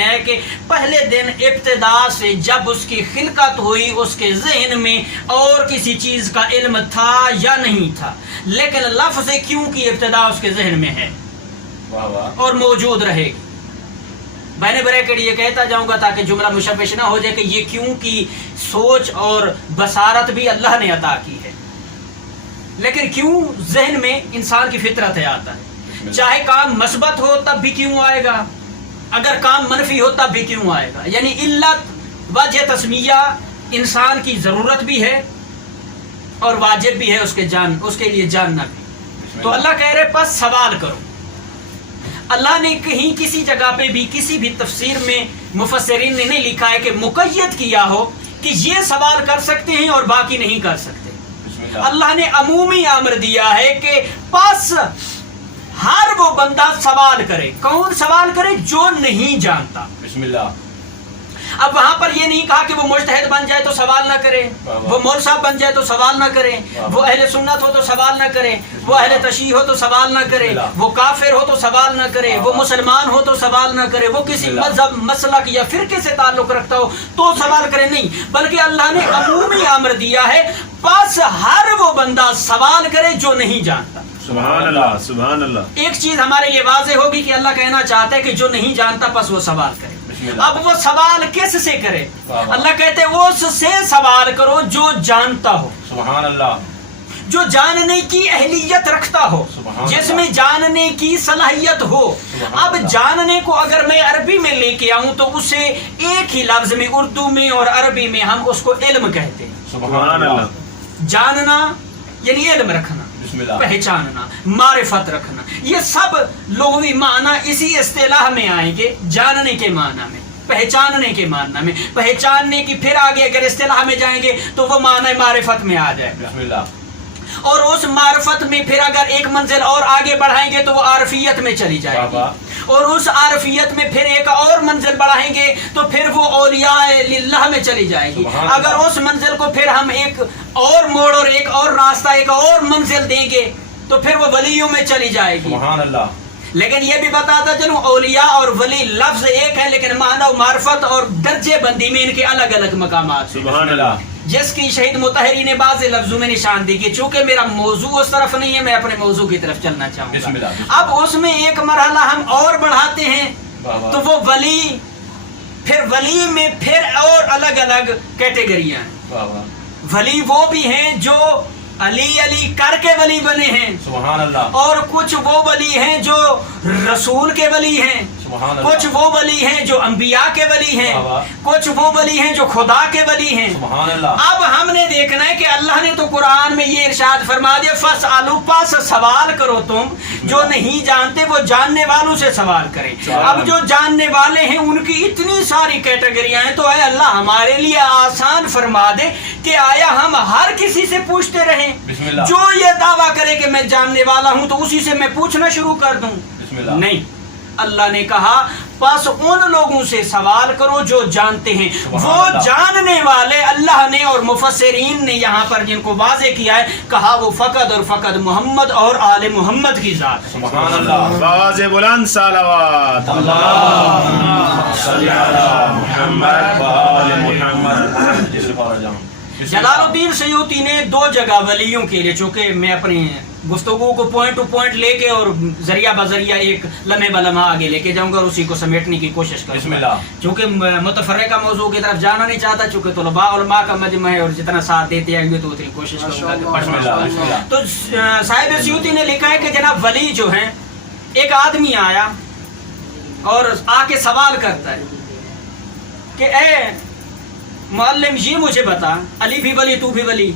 ہیں کہ پہلے دن ابتدا سے جب اس کی خلقت ہوئی اس کے ذہن میں اور کسی چیز کا علم تھا یا نہیں تھا، لیکن لفظ کیوں کی ابتدا اس کے ذہن میں ہے اور موجود رہے گی۔ بین بریکٹ یہ کہتا جاؤں گا تاکہ جملہ مشوش نہ ہو جائے کہ یہ کیوں کی سوچ اور بصارت بھی اللہ نے عطا کی ہے، لیکن کیوں ذہن میں انسان کی فطرت ہے آتا ہے، چاہے کام مثبت ہو تب بھی کیوں آئے گا، اگر کام منفی ہو تب بھی کیوں آئے گا۔ یعنی علت وجہ تسمیہ انسان کی ضرورت بھی ہے اور واجب بھی ہے اس کے لیے جاننا بھی۔ تو اللہ کہہ رہے پس سوال کرو۔ اللہ نے کہیں کسی جگہ پہ بھی کسی بھی تفسیر میں مفسرین نے نہیں لکھا ہے کہ مقید کیا ہو کہ یہ سوال کر سکتے ہیں اور باقی نہیں کر سکتے۔ اللہ نے عمومی امر دیا ہے کہ پس ہر وہ بندہ سوال کرے۔ کون سوال کرے؟ جو نہیں جانتا۔ بسم اللہ۔ اب وہاں پر یہ نہیں کہا کہ وہ مجتہد بن جائے تو سوال نہ کرے، وہ مول صاحب بن جائے تو سوال نہ کرے، وہ اہل سنت ہو تو سوال نہ کرے، وہ اہل تشیع ہو تو سوال نہ کرے، وہ کافر ہو تو سوال نہ کرے، وہ مسلمان ہو تو سوال نہ کرے، وہ کسی مذہب مسلک یا فرقے سے تعلق رکھتا ہو تو سوال کرے، نہیں، بلکہ اللہ نے عمومی امر دیا ہے پس ہر وہ بندہ سوال کرے جو نہیں جانتا۔ سبحان اللہ، سبحان اللہ۔ ایک چیز ہمارے لیے واضح ہوگی کہ اللہ کہنا چاہتا ہے کہ جو نہیں جانتا پس وہ سوال کرے۔ اب وہ سوال کس سے کرے؟ اللہ کہتے ہیں اس سے سوال کرو جو جانتا ہو، سبحان اللہ، جو جاننے کی اہلیت رکھتا ہو، جس میں جاننے کی صلاحیت ہو۔ اب جاننے کو اگر میں عربی میں لے کے آؤں تو اسے ایک ہی لفظ میں اردو میں اور عربی میں ہم اس کو علم کہتے ہیں۔ سبحان اللہ۔ جاننا یعنی علم رکھنا، پہچاننا، معرفت رکھنا، یہ سب لغوی معنی اسی اصطلاح میں آئیں گے، جاننے کے معنی میں، پہچاننے کے معنی میں، پہچاننے کی پھر آگے اگر اصطلاح میں جائیں گے تو وہ معنی معرفت میں آ جائے گا، بسم اللہ۔ اور اس معرفت میں پھر اگر ایک منزل اور آگے بڑھائیں گے تو وہ عارفیت میں چلی جائے گی، اور اس عارفیت میں پھر ایک اور منزل بڑھائیں گے تو پھر وہ اولیاء للہ میں چلی جائے گی۔ اگر اس منزل کو پھر ہم ایک اور موڑ اور ایک اور راستہ ایک اور منزل دیں گے تو پھر وہ ولیوں میں چلی جائے گی۔ سبحان اللہ۔ لیکن یہ بھی بتاتا چلوں اولیاء اور ولی لفظ ایک ہے لیکن معنی و معرفت اور درجے بندی میں ان کے الگ الگ مقامات ہیں۔ سبحان اللہ۔ جس کی شہید مطہری نے بعض لفظوں میں نشاندہی کی، چونکہ میرا موضوع اس طرف نہیں ہے، میں اپنے موضوع کی طرف چلنا چاہوں بسم گا۔ اللہ۔ اب اس میں ایک مرحلہ ہم اور بڑھاتے ہیں تو وہ ولی، پھر ولی میں پھر اور الگ الگ کیٹیگریاں ہیں۔ ولی وہ بھی ہیں جو علی علی کر کے ولی بنے ہیں، سبحان اللہ۔ اور کچھ وہ ولی ہیں جو رسول کے ولی ہیں، سبحان اللہ۔ کچھ وہ ولی ہیں جو انبیاء کے ولی ہیں، کچھ وہ ولی ہیں جو خدا کے ولی ہیں۔ سبحان اللہ۔ اب ہم نے دیکھنا ہے کہ اللہ نے تو قرآن میں یہ ارشاد فرما دیا فَاسْأَلُوا، پس سوال کرو تم، جو نہیں جانتے وہ جاننے والوں سے سوال کریں۔ اب جو جاننے والے ہیں ان کی اتنی ساری کیٹیگریاں ہیں، تو اے اللہ ہمارے لیے آسان فرما دے کہ آیا ہم ہر کسی سے پوچھتے رہیں؟ جو یہ دعویٰ کرے کہ میں جاننے والا ہوں تو اسی سے میں پوچھنا شروع کر دوں؟ نہیں، اللہ نے کہا پس ان لوگوں سے سوال کرو جو جانتے ہیں۔ وہ جاننے والے اللہ نے اور مفسرین نے یہاں پر جن کو واضح کیا ہے کہا وہ فقط اور فقط محمد اور آل محمد کی ذات۔ سبحان اللہ۔ آواز بلند صلوات۔ اللہم صلی علی محمد و آل محمد۔ جلال الدین سیوطی نے دو جگہ ولیوں کے لیے، چونکہ میں اپنی گفتگو کو پوائنٹ ٹو پوائنٹ لے کے اور ذریعہ بذریعہ ایک لمحے بلمحہ آگے لے کے جاؤں گا اور اسی کو سمیٹنے کی کوشش کروں بسم گا، اللہ۔ چونکہ متفرقہ موضوع کی طرف جانا نہیں چاہتا، چونکہ طلباء علماء کا مجمع ہے اور جتنا ساتھ دیتے ہیں گے تو اتنی کوشش کروں گا کہ بسم اللہ۔ تو صاحب سیوطی نے لکھا ہے کہ جناب ولی جو ہیں، ایک آدمی آیا اور آ کے سوال کرتا ہے کہ اے معلم یہ مجھے بتا، علی بھی ولی تو بھی ولی،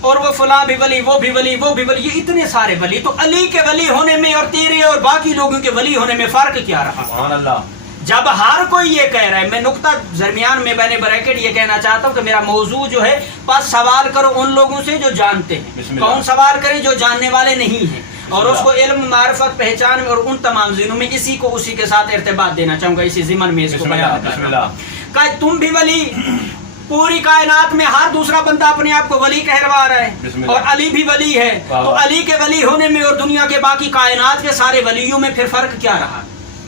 اور وہ فلاں بھی ولی، وہ بھی ولی، وہ بھی ولی، یہ اتنے سارے ولی، تو علی کے ولی ہونے میں اور تیرے اور باقی لوگوں کے ولی ہونے میں فرق کیا رہا؟ سبحان اللہ۔ جب ہر کوئی یہ کہہ رہا ہے، میں نقطہ درمیان میں بین بریکٹ یہ کہنا چاہتا ہوں کہ میرا موضوع جو ہے پس سوال کرو ان لوگوں سے جو جانتے ہیں۔ کون سوال کرے؟ جو جاننے والے نہیں ہیں، اور اس کو علم، معرفت، پہچان اور ان تمام ضمنوں میں اسی کو اسی کے ساتھ ارتباط دینا چاہوں گا، اسی ضمن میں اس کو بیان کرنا کہ تم بھی ولی، پوری کائنات میں ہر دوسرا بندہ اپنے آپ کو ولی کہلوا رہا ہے اور علی بھی ولی ہے، تو علی کے ولی ہونے میں اور دنیا کے باقی کائنات کے سارے ولیوں میں پھر فرق کیا رہا؟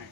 ہے